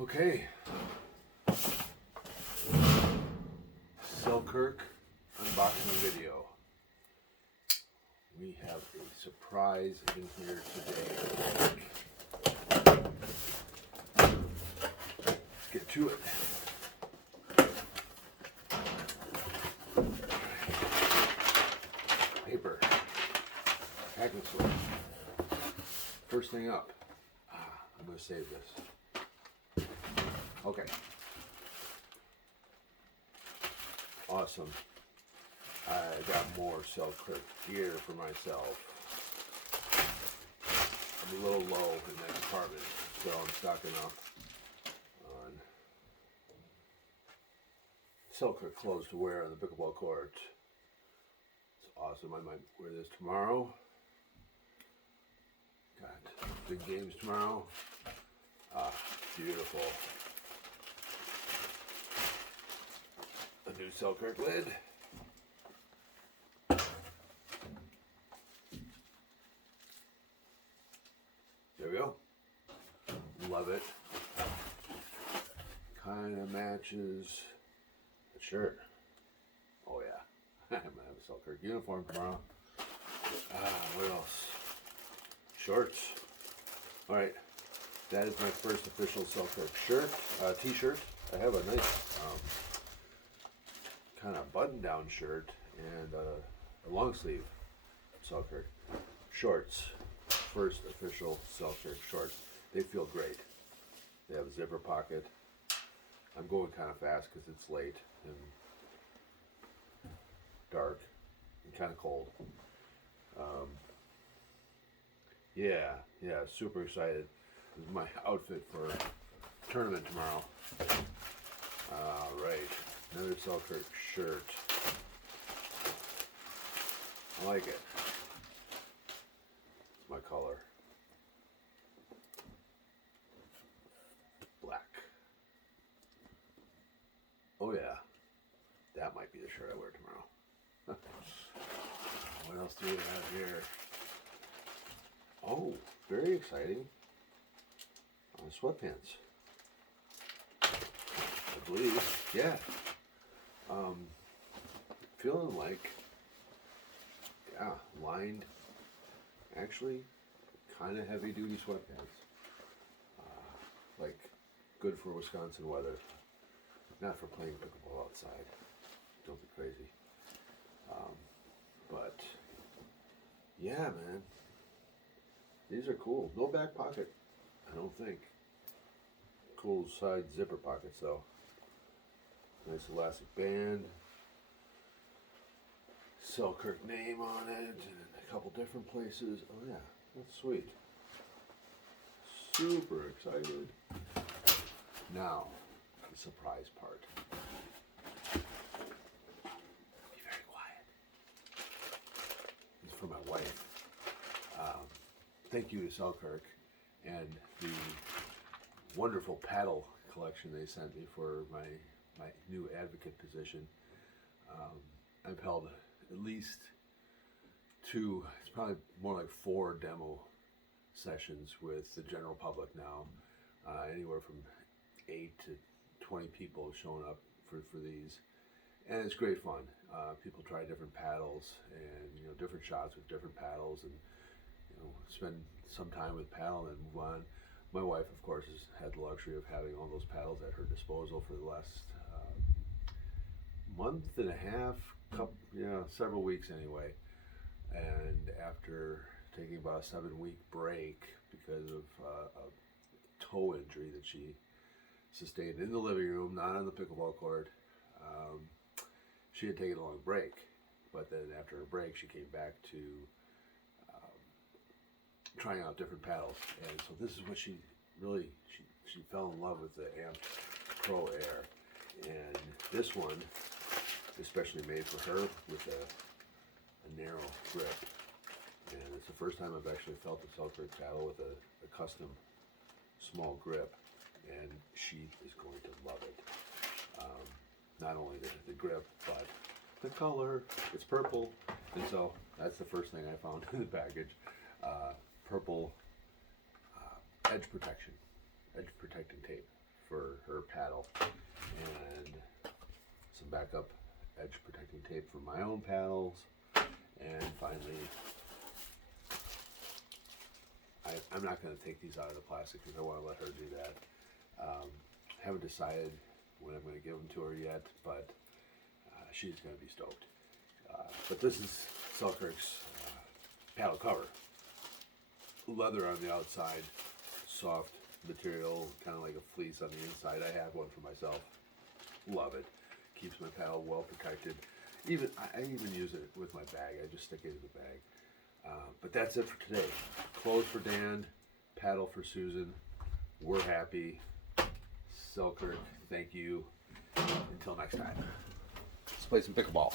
Okay, Selkirk unboxing video. We have a surprise in here today. Let's get to it. Paper, packing slip. First thing up, I'm going to save this. Okay. Awesome. I got more Selkirk gear for myself. I'm a little low in that department, so I'm stocking up on Selkirk clothes to wear on the pickleball court. It's awesome. I might wear this tomorrow. Got big games tomorrow. Beautiful. A new Selkirk lid. There we go. Love it. Kind of matches the shirt. Oh yeah. I'm gonna have a Selkirk uniform tomorrow. What else? Shorts. Alright. That is my first official Selkirk shirt, t-shirt. I have a nice kind of button-down shirt and a long sleeve Selkirk shorts. First official Selkirk shorts. They feel great. They have a zipper pocket. I'm going kind of fast because it's late and dark and kind of cold. Yeah, super excited. This is my outfit for tournament tomorrow. Alright, another Selkirk shirt. I like it. It's my color. Black. Oh yeah, that might be the shirt I wear tomorrow. What else do we have here? Oh, very exciting. Sweatpants. I believe, yeah. Feeling like, lined, actually, kind of heavy duty sweatpants. Like, good for Wisconsin weather. Not for playing pickleball outside. Don't be crazy. But, yeah, man. These are cool. No back pocket, I don't think. Cool side zipper pockets though. Nice elastic band. Selkirk name on it and a couple different places. Oh yeah, that's sweet. Super excited. Now, the surprise part. Be very quiet. It's for my wife. Thank you to Selkirk and the wonderful paddle collection they sent me for my new advocate position. I've held at least two, it's probably more like 4 demo sessions with the general public now. Anywhere from 8 to 20 people showing up for these. And it's great fun. People try different paddles and different shots with different paddles and spend some time with paddle and move on. My wife, of course, has had the luxury of having all those paddles at her disposal for the last month and a half, several weeks anyway. And after taking about a 7-week break because of a toe injury that she sustained in the living room, not on the pickleball court, she had taken a long break. But then after her break, she came back to trying out different paddles, and so this is what she fell in love with, the Amp Pro Air, and this one especially made for her with a narrow grip, and it's the first time I've actually felt a Selkirk paddle with a custom small grip, and she is going to love it. Not only the grip, but the color. It's purple, and so that's the first thing I found in the package. Purple edge protecting tape for her paddle, and some backup edge protecting tape for my own paddles, and finally, I'm not going to take these out of the plastic because I want to let her do that. Haven't decided when I'm going to give them to her yet, but she's going to be stoked. But this is Selkirk's paddle cover. Leather on the outside, soft material, kind of like a fleece on the inside. I have one for myself. Love it. Keeps my paddle well protected. I even use it with my bag. I just stick it in the bag. But that's it for today. Clothes for Dan, paddle for Susan. We're happy. Selkirk, thank you. Until next time. Let's play some pickleball.